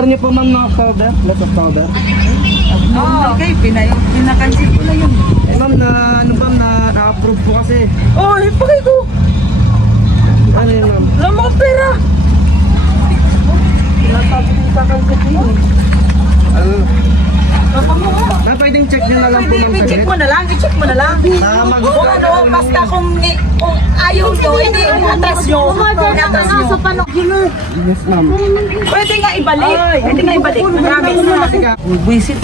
Order niyo po ma'am ng powder, lots of powder. Okay, pinakansin ko na yun. Eh ma'am, ano bang na-approve po kasi. Oh, ipagay ko. Ano yun ma'am? Wala mo pera. Nasabi ko yung kakansin ko yun. Ano? Na pwedeng check nyo na lang po ma'am. I-check mo na lang, i-check mo na lang. Kung ano, basta kung ayaw nyo, hindi i-atras nyo. I-atras nyo. Yes ma'am. Pwede nga ibalik. Pwede nga ibalik. Promise. Visit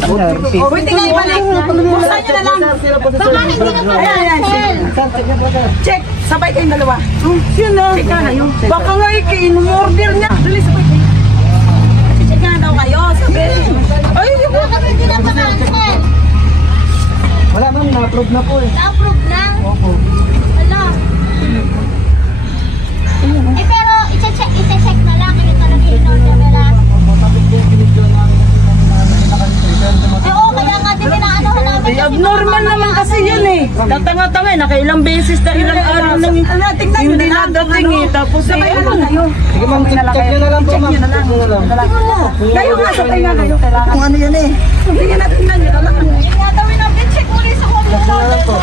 Pwede nga ibalik. Buksan nyo na lang. Ayan. Check. Sabay kayong dalawa. Yun na. Check na yun. Baka nga in-order niya. Dali, sabay kayo. Check nga daw kayo. Sabi. Ay, yung Bakit hindi na pa-cancel? wala ma'am, na-approve na po eh. Na-approve na? Opo. Wala. Eh pero, i-check na lang. Hindi talaga in-order nila. Eh oo, kaya nga din inaanohan namin. eh, abnormal naman kasi yun eh. Tatanga-tanga eh. Nakailang beses na ilang araw nang hindi nadating eh. Tapos eh. Sige ma'am, check nyo na lang po ma'am. Check nyo na lang. Kayo nga, sabay nga kayo. Kung ano yan eh. Hindi nga natin lang. Gagawin natin, check muli sa kung Check nyo na lang po.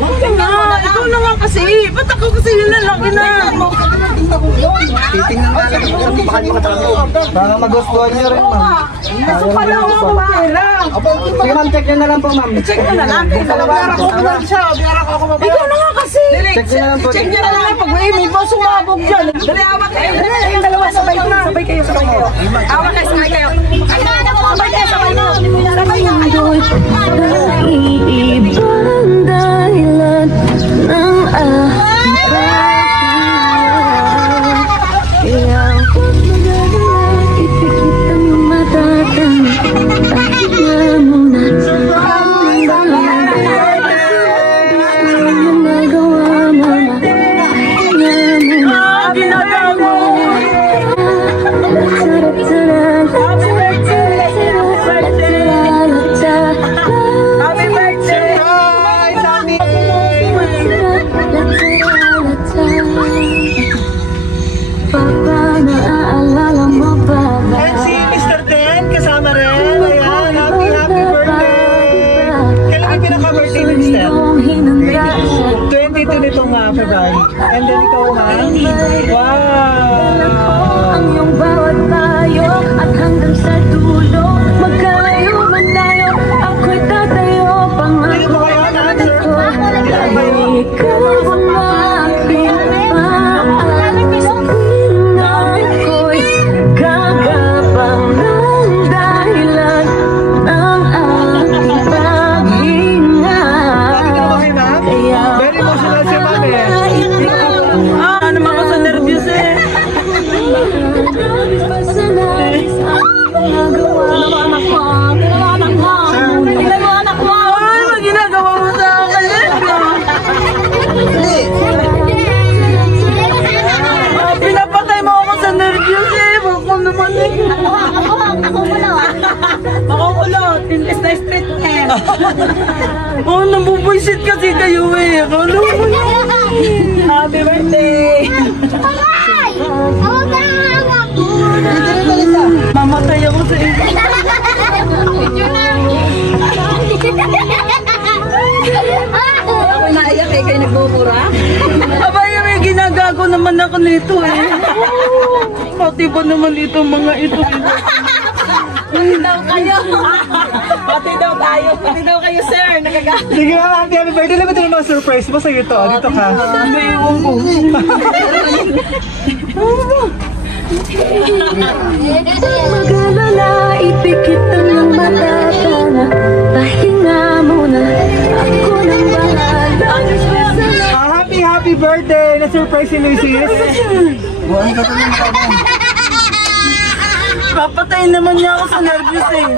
Bakit nga? Ikaw na nga kasi. Ba't ako kasi yun lalaki na? Titingnan nga lang po. Baka nyo katalo. Para magustuhan nyo rin ma'am. Kaso pala ako ng pera. Sige ma'am, check nyo na lang po ma'am. Check nyo na lang. Ikaw na nga kasi. Check nyo na lang po. Check nyo na lang. Pag may ba sumabog dyan. Dali, awak kayo. Kayong dalawa, sabay kayo. Sabay kayo. Awak kayo, sabay kayo. Ay, na mo, sabay kayo, sabay kayo. Sabay kayo. Ibang dahilan ng aking kaya huwag magagala, ipikit ang iyong matatang. Pahinga muna ang bahala. Ang nagawa mama, pahinga muna. Ginagawa mo. Happy birthday! Hi, Sammy! Papa, naaalala mo ba ba? And si Mr. Ten, kasama rin. Ayan, happy birthday! Kailan may pinaka-birthday ni Mr. 22 nitong February. And then ikaw ma'am? Wow! Ang iyong bawat payo at hanggang sa dulo magkalayo man tayo, ako'y tatayo. Sino po kayo? Pangalan ko ikaw ang aking paalam. Ako'y gagapang ng dahilan ng aking pag-ingat. Bakit ka naman kayo ma'am? Very emotional si ma'am eh. Naman ako sa nervyos eh. Ay, mag ginagawa mo sa akin eh. Pinapatay mo ako sa nervyos eh. Bako naman eh. Ako muna. Makukulot. Imbes na street hair. Oh, nabubuisit kasi kayo eh. Akala mo yun. Happy birthday. Aray! Ako na hawak ko. Mamatay ako sa iyo. Yun na. Ako naiyak eh, kayo nagbubura. Abay, may ginagago naman ako nito eh. Pati ba naman ito mga ito eh. Pati daw kayo. Pati daw tayo. Pati daw kayo sir. Nagagago. Sige ma'am, happy birthday. Alam mo ito naman surprise mo sa'yo to. Dito ka. May iwan ko. Mag-alala, ipikit ang iyong matatanga. Pahinga muna, ako nang bahala. Happy birthday! Na-surprise si Lucis. Papatayin naman niya ako sa nervous eh.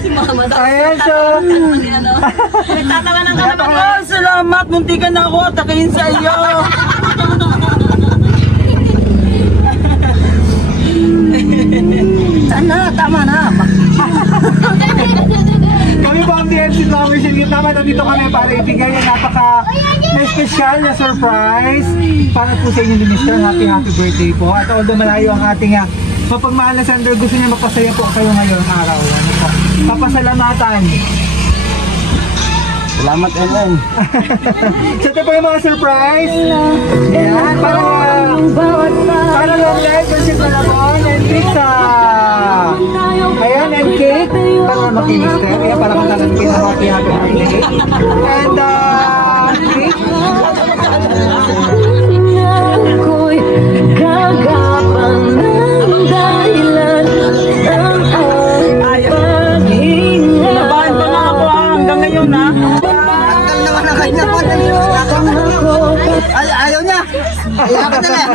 Si mama daw. Ayan siya. Nagtatawa ng kalaban. Oh, salamat. Munti ka na ako atakin sa iyo. Sana, tama na. Kami po ang DNC si Flowers in Gift naman, nandito kami para ibigay ang napaka-special na surprise para po sa inyo ni Mr. Happy birthday po. At although malayo ang ating mapagmahal na sender, gusto niya magpasaya po kayo ngayong araw. Ano po? Papasalamatan. Salamat, Ellen. So ito po yung mga surprise. Ayan, para long life, Percy Malabon and pizza. Ayan, and cake. Para makinister. Ayan, para katalan kayo na happy birthday. And cake. Ako'y gagapang ng dahilan ng paghinga. Nabahan pa nga ako hanggang ngayon ha. Tagal naman na kanya po. Ayaw niya. Ayaw ka na lang.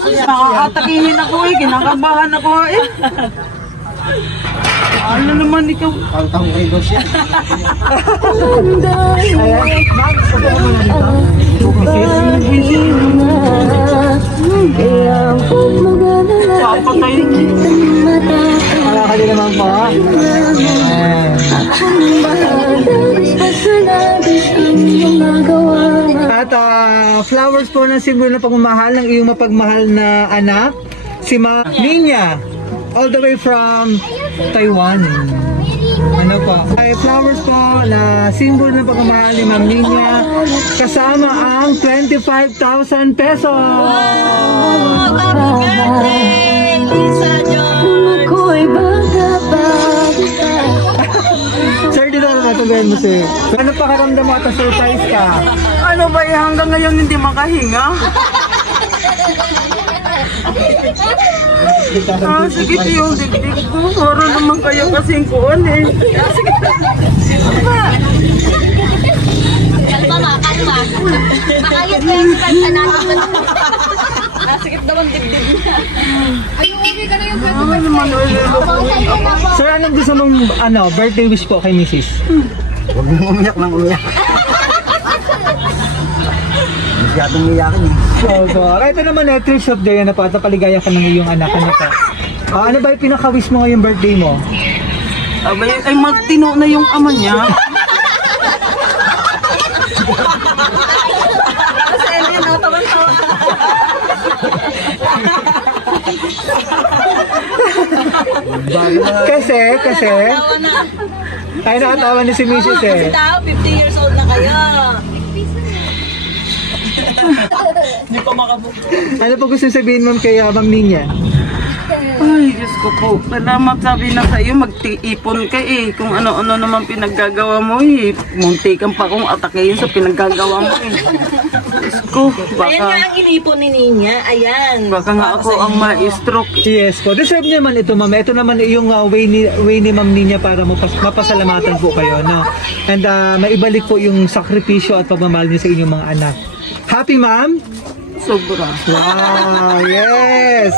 Nakakatakihin ako eh. Kinakabahan ako eh. Ano naman ikaw? Taong kayo siya. Ayan, ma'am, gusto ko muna dito. Papatay. Makakali naman po. Ayan. At flowers po ng simbolo ng pagmamahal ng iyong mapagmahal na anak, si Ma Ninya, all the way from Taiwan. Ano po? Ay flowers po na simbolo ng pagmamahal ni Ma'am Ninya kasama ang 25,000 pesos. Sir, dito na natuloyan mo sir. Ano pakaramdam mo at surprise ka? Ano ba eh, hanggang ngayon hindi makahinga? Sige yung digdig ko. Para naman kayo kasing kuwan eh. Kalma. Makayot na yung start na natin. Nasikip daw ang digdig niya. Ayun, okay ka na yung pwede. Ano naman Sir, anong gusto mong birthday wish po kay Mrs.? Huwag mong umiyak ng umiyak. Masyadong umiyakin eh. So, ito naman treat of day na po at paligaya ka ng iyong anak. Ano po? Ano ba yung pinaka-wish mo ngayong birthday mo? Abay, ay magtino na yung ama niya. Kasi hindi na tawan-tawa. Kasi ay nakatawa ni si Mrs. eh. Tao, 50 years old na kayo. Hindi pa makabuko. Ano po gusto sabihin mo kay Ma'am Ninya? Ay, Diyos ko po. Salamat sabi na sa iyo, mag-iipon ka eh. Kung ano-ano naman pinaggagawa mo eh. Muntikan pa kong atakein sa pinaggagawa mo eh. Diyos ko, Ayan nga baka... ang inipon ni Ninya. Ayan. Baka nga ako ang ma-stroke. Yes po. Deserve naman ito, ma'am. Ito naman yung way ni Ma'am Ninya para mapasalamatan po kayo, no? And maibalik po yung sakripisyo at pagmamahal niyo sa inyong mga anak. Happy, ma'am? Sobra. Wow, yes!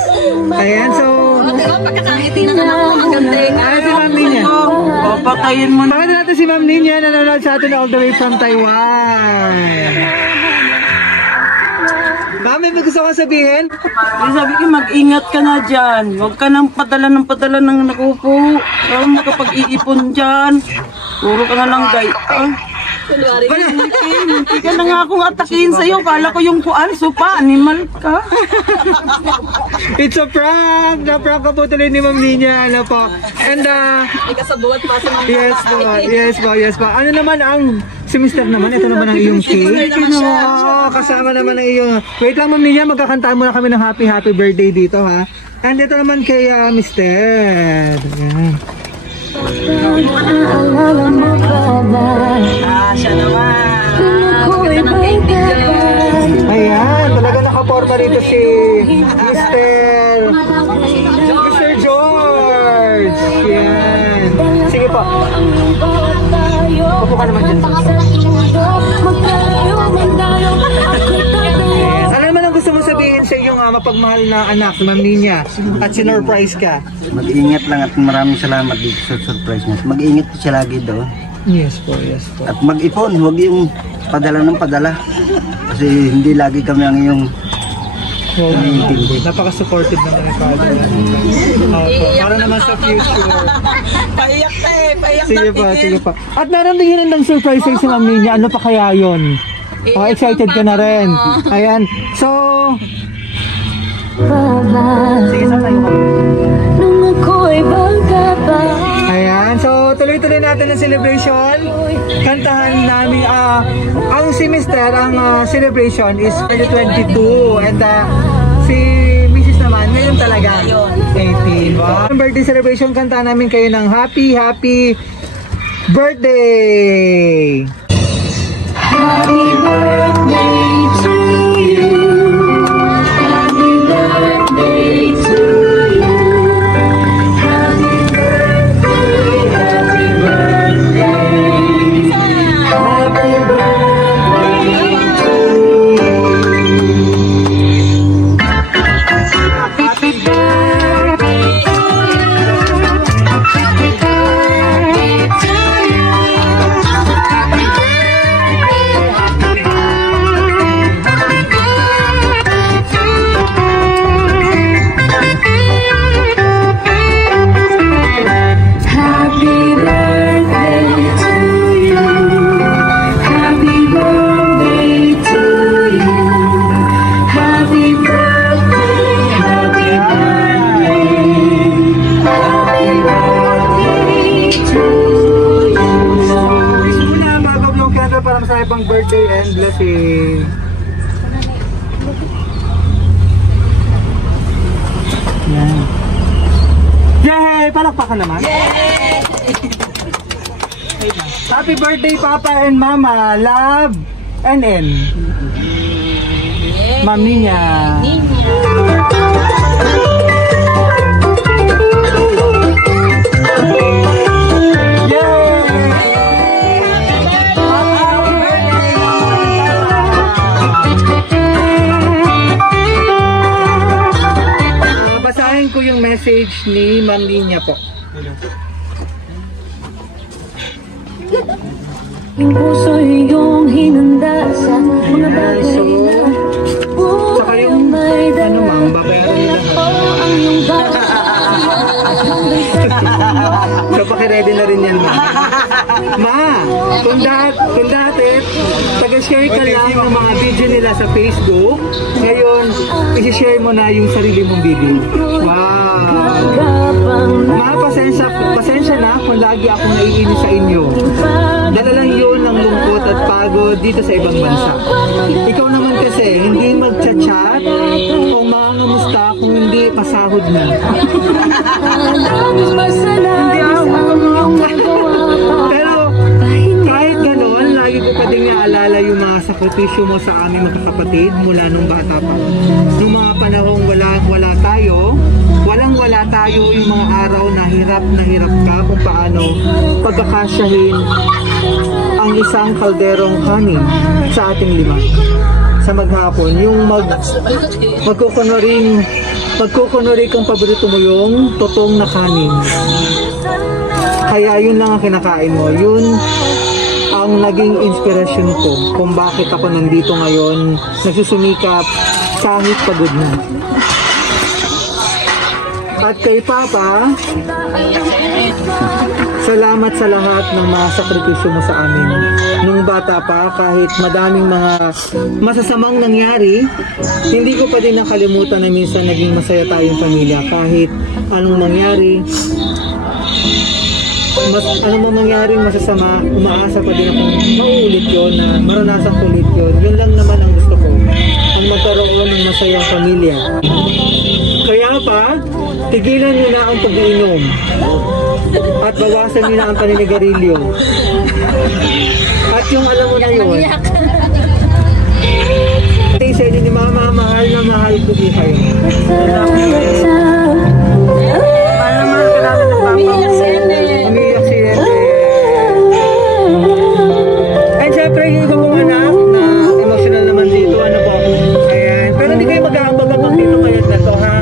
Ayan, so... Pagkakangiti na ako ang ganda. Ayan si Ma'am Ninya. Papatayin mo na. Pakita natin si Ma'am Ninya na nanonood sa atin all the way from Taiwan. Ma'am, may gusto kang sabihin? Sabi ko, mag-ingat ka na dyan. Huwag ka nang padala ng nakupo. Para makapag-iipon dyan. Puro ka na lang gaya. Hindi ka na nga akong atakihin sa'yo. Kala ko yung kuan, supa, animal ka. It's a prank! Na-prank ka po tuloy ni Ma'am Ninya. Ano po? And May kasabuhat pa sa mga yes po. Ano naman ang si Mr. naman? Ito naman ang iyong cake. Oo, kasama naman ang iyong... Wait lang Ma'am Ninya, magkakantaan muna kami ng happy birthday dito ha. And ito naman kay Mr. Ayan. siya naman. Ayan, talaga nakaporma rito si Mr. George. Ayan. Sige po. Upo ka naman dyan. Ano naman ang gusto mo sabihin sa iyong mapagmahal na anak, Ma'am Ninya, at sinurprise ka? Mag-iingat lang at maraming salamat dito sa surprise niya. Mag-iingat po siya lagi doon. Yes po, yes po. At mag-ipon, huwag yung padala ng padala. Kasi hindi lagi kami ang iyong Oh, napaka-supportive ng mga father. Opo, para naman sa future. Paiyak na eh. Paiyak Sige na pa, tigil. sige pa. At meron din yun ng surprise si Ma'am Ninya. Ano pa kaya yun? Oh, excited ka na rin. Ayan. So, sige sa tayo. Nung ako'y bangka pa. Ayan. So, tuloy-tuloy natin ang celebration. Kantahan namin, ang semester, ang celebration is 2022. And si Mrs. naman, ngayon talaga, 18. Wow. Birthday celebration, kantahan namin kayo ng happy birthday! Happy birthday to you. Happy birthday to you. Happy birthday, happy birthday. Happy birthday to you. Happy birthday to you. Happy birthday to you. Happy birthday to you. Happy birthday to you. Happy birthday, happy birthday. Happy birthday to you. So, wish muna bago yung kanta para masaya pang birthday and blessing. Yan. Yay! Palakpakan naman. Yay! Happy birthday, Papa and Mama. Love and N. Ma'am Ninya. Basahin ko yung message ni Ma'am Ninya po. Yung puso'y iyong hinanda sa mga bagay na Saka yung, ano ma'am, babayaran nila. ang iyong bata. So, pakiready na rin yan, ma. Kung dati, taga-share ka lang ng mga video nila sa Facebook, ngayon, isi-share mo na yung sarili mong video. Wow! Ma, pasensya na kung lagi akong naiinis sa inyo. Dala lang yun ng lungkot at pagod dito sa ibang bansa. Ikaw naman kasi, hindi mag-chat o mangamusta kung hindi pasahod na. Pero kahit gano'n, lagi ko pa din naalala yung mga sakripisyo mo sa aming magkakapatid mula nung bata pa. Nung mga panahong walang-wala tayo, yung mga araw na hirap ka kung paano pagkakasyahin ang isang kalderong kanin sa ating lima. Sa maghapon, yung magkukunwari kung paborito mo yung totong na kanin. Kaya yun lang ang kinakain mo. Yun ang naging inspirasyon ko kung bakit ako nandito ngayon, nagsusumikap kahit pagod na. At kay Papa, salamat sa lahat ng mga sakripisyo mo sa amin. Nung bata pa, kahit madaming mga masasamang nangyari, hindi ko pa din nakalimutan na minsan naging masaya tayong pamilya. Kahit anong mangyari, anong mangyaring masasama, umaasa pa din akong mauulit yun, na maranasan ko ulit yun. Yun lang naman ang gusto ko, ang magkaroon ng masayang pamilya. Kaya pa, tigilan nyo na ang pag-iinom at bawasan nyo na ang paninigarilyo. At yung alam mo na yun, sa inyo ni Mama, mahal na mahal ko di kayo. Mahal na mahal ka namin ng Papa. Umiiyak si Ete. And syempre yung iba kong anak na emotional naman dito, ano po. Ayan. Pero hindi kayo mag-aambag-ambag dito ngayon na to, ha?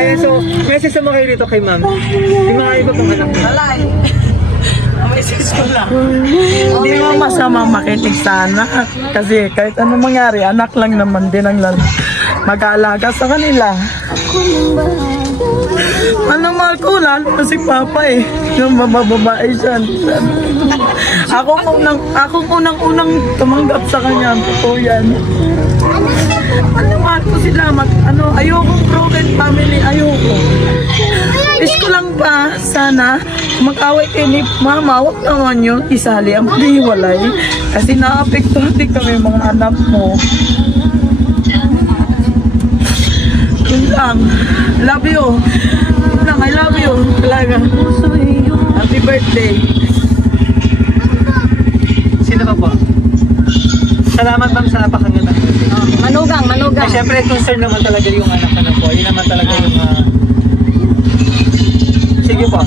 Ayan, so, message mo kayo dito kay Ma'am. Yung mga iba kong anak. misis ko lang. Hindi mo masama makinig sana. Kasi kahit ano mangyari, anak lang naman din ang mag-aalaga sa kanila. Anong mahal ko lang si Papa eh. Yung mabababae siya. Ako unang tumanggap sa kanya. Totoo yan. Mahal ko sila. Ayoko broken family. Ayoko. Wish ko lang ba sana mag-away kayo ni Mama, huwag naman yun isali ang maghiwalay. Kasi naapektuhan din kami mga anak mo. Yun lang. Love you. Yun lang, I love you. Talaga. Happy birthday. Sino pa po? Salamat ma'am sa napakaganda. Manugang. Siyempre, concern naman talaga yung anak ko na po. Yun naman talaga yung... Sige po.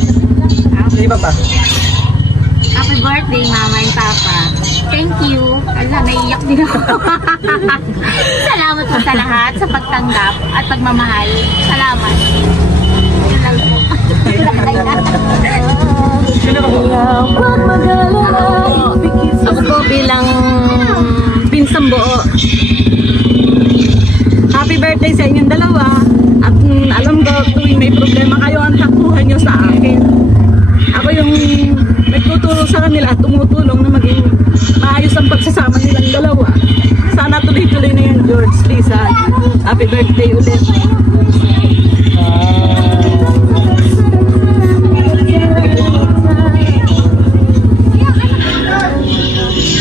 Sige pa. Happy birthday, Mama and Papa. Thank you. Ala, naiiyak din ako. Salamat po sa lahat, sa pagtanggap at pagmamahal. Salamat. Yun lang po. Sino pa po? Ako po bilang pinsang buo. Happy birthday sa inyong dalawa. At alam ko, tuwing may problema kayo, ang takuhan nyo sa akin. Ako yung nagtutulong sa kanila at tumutulong na maging maayos ang pagsasama nilang dalawa. Sana tuloy-tuloy na yan, George, Lisa. Happy birthday ulit.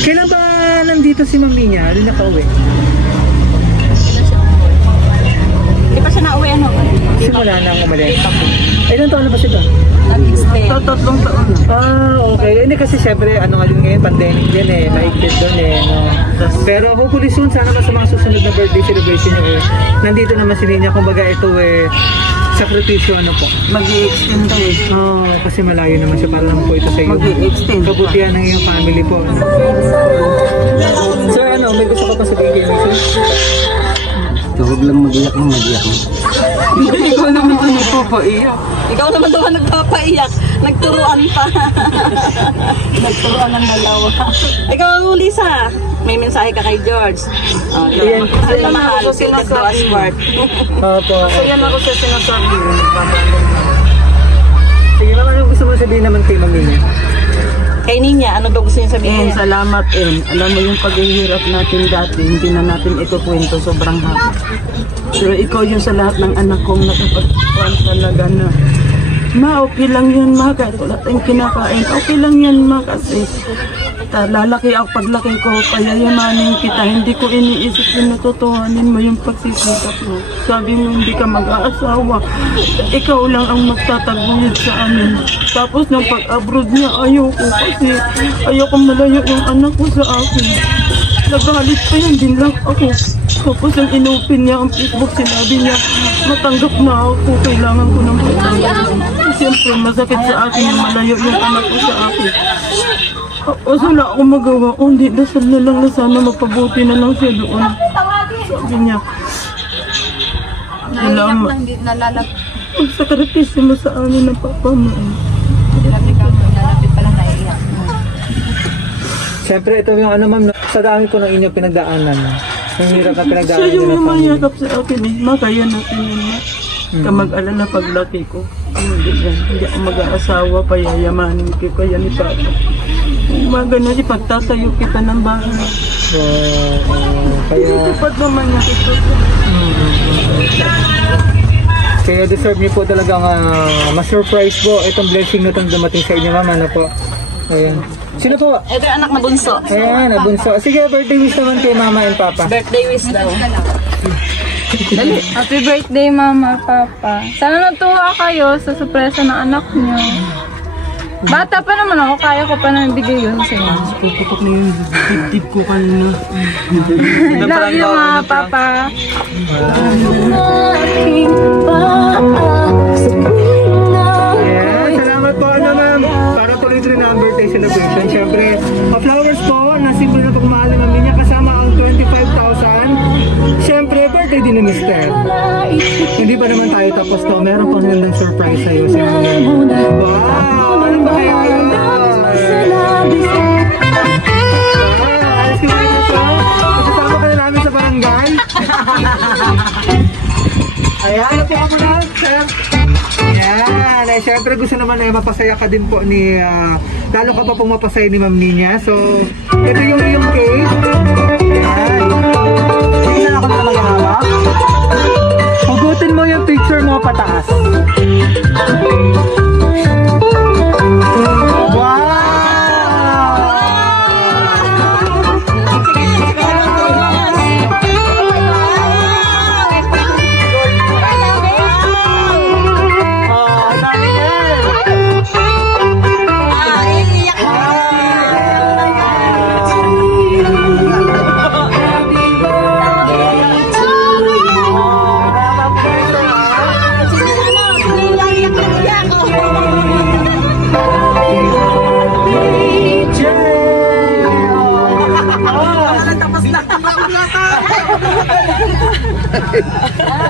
Kailan ba nandito si Ma'am Ninya? Alin nakauwi? Hindi pa siya nauwi, ano? Simula na ang umalis. Ilan taon na ba sila? Tatlong taon. Okay. Hindi kasi syempre, ano nga din ngayon, pandemic din eh. Mahigpit doon eh. No? Pero hopefully soon, sana mas sa mga susunod na birthday celebration nyo eh. Nandito naman si Ninya, kumbaga ito eh, sakripisyo ano po. Mag-i-extend eh. Kasi malayo naman siya, para lang po ito sa iyo. Mag-i-extend. Kabutihan ng iyong family po. Sir, may gusto ka pa sabihin kay Mrs.? Huwag lang mag-iyak mo, mag-iyak mo. Ikaw naman ito nagpapaiyak. Ikaw naman daw ang nagpapaiyak. Nagturuan pa. Nagturuan ng dalawa. Ikaw, Lisa, may mensahe ka kay George. Yan. Mahal na mahal. Feel that do us part. Opo. Yan ako sa sinasabi. Sige naman, anong gusto mo sabihin naman kay Ma'am Ninya? Kay Ninya, ano daw gusto niya sabihin? Salamat Alam mo yung paghihirap natin dati, hindi na natin ito kwento, sobrang haba. Pero ikaw yung sa lahat ng anak kong nakapagpuan talaga na okay lang yan ma, kahit wala tayong kinakain, okay lang yan ma, kasi lalaki ako, paglaki ko, payayamanin kita, hindi ko iniisip yung natutuhanin mo yung pagsisikap mo. Sabi mo hindi ka mag-aasawa, ikaw lang ang magtataguyod sa amin. Tapos nung pag-abroad niya, ayoko kasi ayoko malayo yung anak ko sa akin. Nagalit pa yan din lang ako. Tapos yung inopen niya ang Facebook, sinabi niya, matanggap na ako, kailangan ko ng pagtanggap. Siyempre masakit sa akin yung malayo yung anak ko sa akin. Kasi wala akong magawa, hindi, dasal na lang na sana mapabuti na lang siya doon. Sabi niya, salamat. Pagsakripisyo mo sa amin ng papa mo. Siyempre, ito yung ma'am, sa dami ko ng inyong pinagdaanan. Yung hirap na pinagdaanan Siya yung ng family. lumayakap sa akin eh. Makaya natin yun na. Kamag-alala paglaki ko. Hindi ako mag-aasawa, payayamanin ko kaya ni Papa. Mga ganun, ipagtatayo kita ng bahay. Kaya... Dapat naman niya ito. Kaya deserve niyo po talagang ma-surprise po itong blessing na itong dumating sa inyo, ma'am. Ano po? Ayan. Sino po? Ito yung anak na bunso. Ayan, nabunso. Sige, birthday wish naman kay Mama and Papa. Birthday wish daw. Happy birthday, Mama, Papa. Sana natuwa kayo sa sorpresa ng anak niyo. Bata pa naman ako, kaya ko pa na bigay yun sa inyo. Tututok na yung tip ko kanina. Love you, mga Papa. Ayan, salamat po, ma'am. Para tuloy-tuloy na ang birthday celebration. Siyempre, flowers po na simple na pagmamahal ng mami niya kasama ang 25,000. Siyempre, birthday din ni Mr. Hindi pa naman tayo tapos to. Meron pang gandang surprise sa'yo. Wow! Ano ba kaya? labis. Alas ko na ito. Kasama ka na namin sa barangay. Ayan, ano po ako na, sir? Ayan, ay syempre gusto naman na mapasaya ka din po ni, lalo ka pa pong mapasaya ni Ma'am Ninya. So, ito yung iyong cake. Ayan. Hindi na ako na mag-hawak. Hugutin mo yung picture mo pataas. Wow!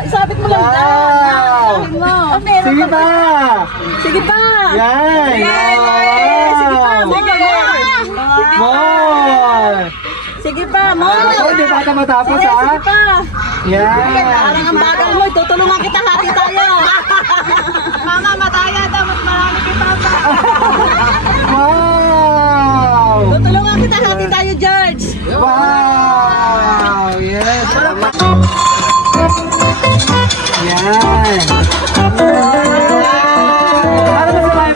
Isabit mo lang Wow! Sige pa! Sige pa! Yan! Sige pa! More! Sige pa! More! Hindi pa ata matapos, ha? Sige pa! Yan! Parang ang bagal mo, tutulungan kita, hati tayo! Mama, mataya daw, mas marami kita pa! Wow! Tutulungan kita, hati tayo, George! Wow! Yes! Yan! Ano ba sa mga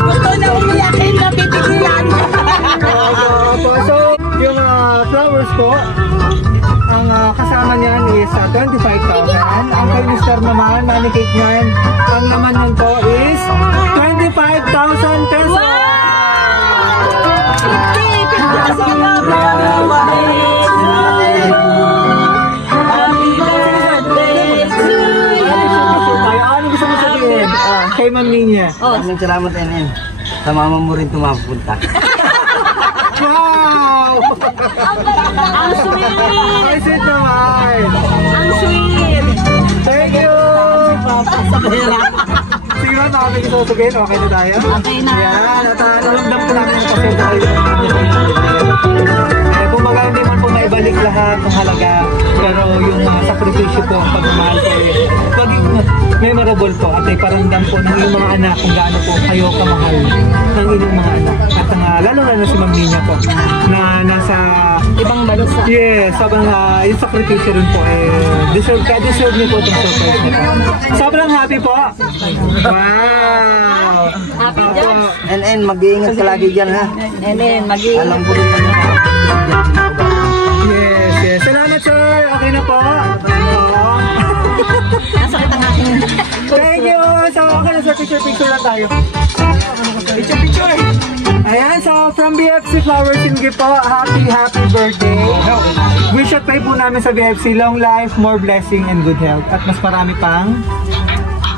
Gusto na umiyakin na pipigilan! So, yung flowers po, ang kasama niyan is 25,000. Ang kay Mr. naman, money cake niyan, ang naman nun po is 25,000 pesos! Ano gusto mo sabihin? Kay Ma'am Ninya. Maraming salamat, NN. Sa mama mo rin tumapunta. Wow! Ang sweet! Ay, sweet naman! Ang sweet! Thank you! Sige ba, nakapag ito sabihin? Okay na tayo? Okay na. Yan, at naramdam ko namin yung pasensya kayo. Kumbaga, hindi man po maibalik lahat ng halaga. Pero yung sakripisyo po, ang pagmamahal po paging memorable po at ay paramdam po ng inyong mga anak kung gaano po kayo kamahal ng inyong mga anak. At lalo na si Ma'am Ninya po na nasa Ibang bansa. yes, sobrang yung sakripisyo rin po deserve niyo po itong surprise niyo po. Sobrang happy po. Wow! Happy, George? NN, mag-iingat ka lagi dyan, ha? Enen, mag-iingat. Alam ko rin naman. Yes, yes. Salamat, sir. Okay na po. Nasakit ang aking... Thank you. So, okay na, sir. Picture lang tayo. Picture. Ayan, so from BFC Flowers and Gift po, happy birthday. Wish at pray po namin sa BFC, long life, more blessing, and good health. At mas marami pang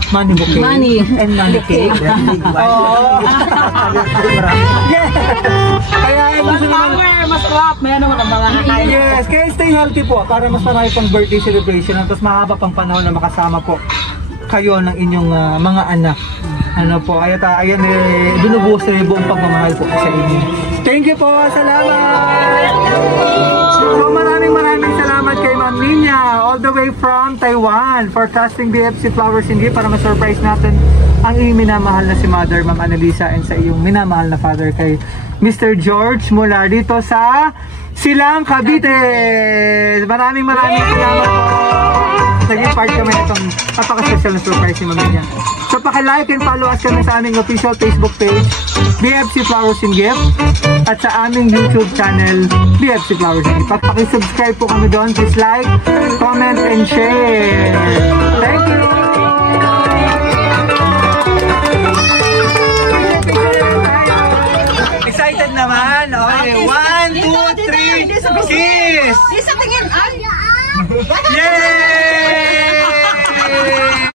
money bouquet. Money. And money cake. Oo. Yeah. Kaya gusto naman... mas crap. May ano naman ang mga kain. Yes, kaya stay healthy po para mas marami pang birthday celebration at mas mahaba pang panahon na makasama po kayo ng inyong mga anak. Ano po, ayun binubuhos na yung buong pagmamahal po sa inyo. Thank you po, salamat! So maraming salamat kay Ma'am Ninya all the way from Taiwan for trusting BFC Flowers and Gift para ma-surprise natin ang iyong minamahal na si Mother, Ma'am Annalisa, and sa iyong minamahal na father kay Mr. George mula dito sa Silang, Cavite. Maraming salamat po. Naging part kami itong napaka-special na surprise ni Ma'am Ninya. So paki-like and follow us kami sa aming official Facebook page, BFC Flowers and Gift, at sa aming YouTube channel, BFC Flowers and Gift. At paki-subscribe po kami doon. Please like, comment, and share. Thank you! Excited naman! Okay, 1, 2, 3, kiss! Isa tingin, ay! Yay!